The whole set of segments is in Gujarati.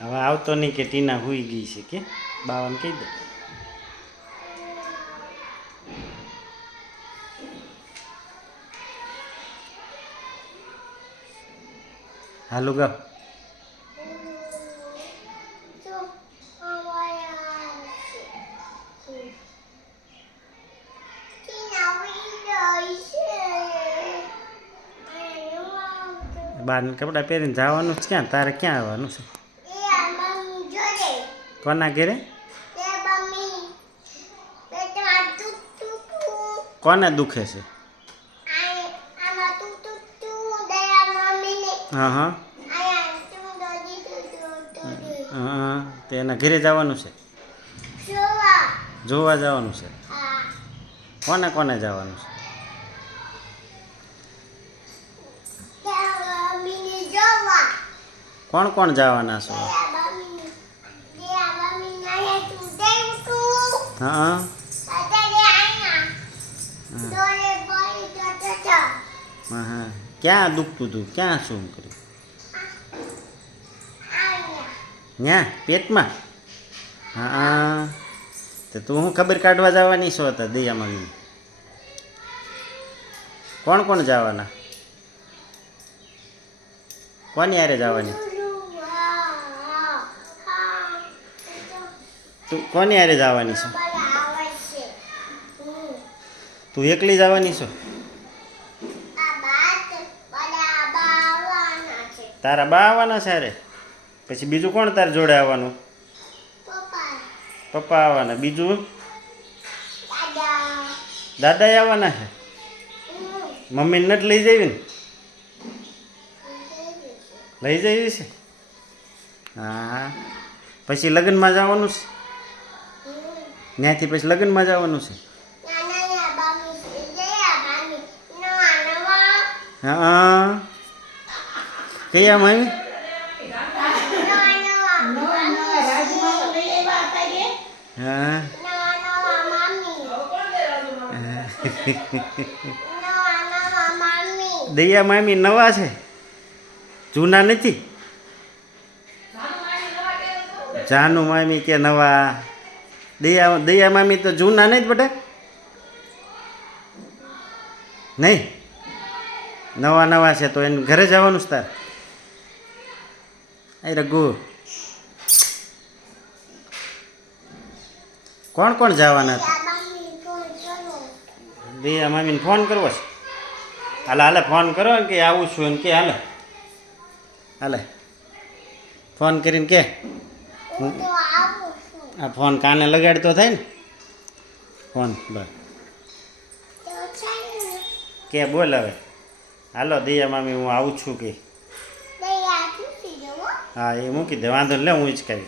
હવે આવતો નહીં કે ટીના હુઈ ગઈ છે કે બાવાને કહી દે. હાલો ગાવ. બારને કપડાં પહેરીને જવાનું છે ક્યાં? તારે ક્યાં આવવાનું છે? કોના ઘેરે? કોને દુખે છે? હા હા હા, તે એના ઘરે જવાનું છે? જોવા જવાનું છે? કોને કોને જવાનું છે? કોણ કોણ જવાના છો? હા હા, ક્યાં દુખતું હતું? ક્યાં શું કર્યું? ત્યાં પેટમાં? હા, તો તું હું ખબર કાઢવા જવાની છો? હતા દયામાં કોણ કોણ જવાના? કોની યારે જવાની? તું કોની યારે જવાની છો? તું એકલી જવાની છો? તારા બા આવવાના છે? અરે પછી બીજું કોણ તારે જોડે આવવાનું? પપ્પા આવવાના. બીજું દાદા આવવાના છે? મમ્મીને નથી લઈ જવી ને? લઈ જવી છે? હા, પછી લગ્નમાં જવાનું છે? ત્યાંથી પછી લગ્નમાં જવાનું છે? હા, કયા મામી? હા દયા મામી નવા છે, જૂના નથી. જાનુ મામી કે નવા? દયા મામી તો જૂના નહીં જ બેટા? નહીં, નવા નવા છે. તો એને ઘરે જવાનું છે તાર? એ રઘુ, કોણ કોણ જવાના હતા? દયા મામીને ફોન કરવો છે? હાલે હાલે ફોન કરો કે આવું છું એમ કે. હાલે હાલે ફોન કરીને કે. આ ફોન કાને લગાડતો થાય ને ફોન. બસ કે બોલ હવે. હાલો દયા મામી હું આવું છું કે. હા એ મૂકી દે, વાંધો લે, હું જ કરી.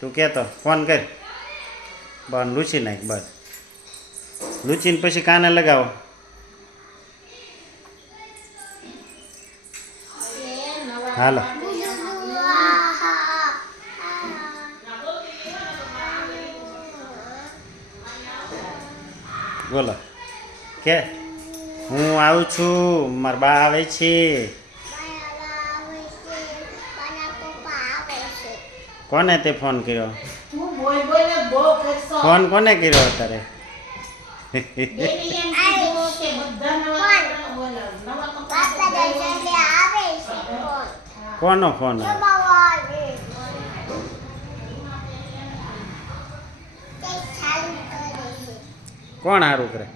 તું કહેતો ફોન કર. બસ લૂછી નાખ. બસ લૂચીને પછી કાને લગાવો. હાલો બોલો કે હું આવું છું, મારા બા આવે છે. કોને તે ફોન કર્યો? ફોન કોને કર્યો અત્યારે? કોનો ફોન? કોણ સારું કરે?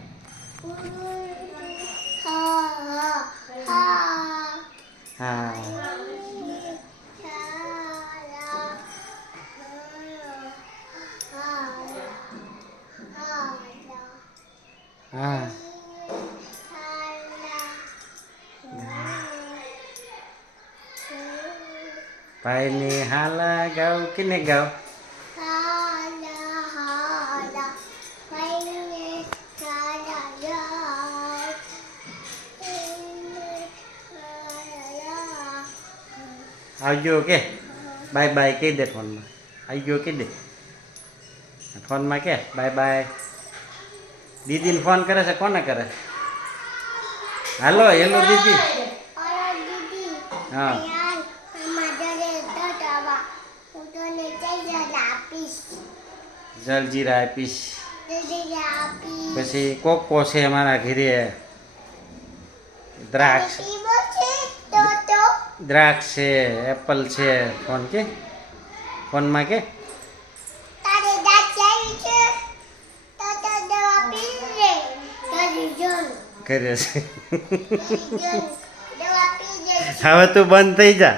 હા હા ભાઈને હાલા ગાવ કેને ગાવ? આવજો કે બાય બાય કહી દે ફોનમાં. આવજો કહી દે ફોનમાં કે બાય બાય. દીદીને ફોન કરે છે? કોને કરે? હાલો હેલો દીદી. હા જલજીરા આપીશ. પછી કોકો છે મારા ઘરે, દ્રાક્ષ દ્રાક્ષ છે, એપલ છે. ફોન કે ફોનમાં કે કરે છે. હવે તું બંધ થઈ જા.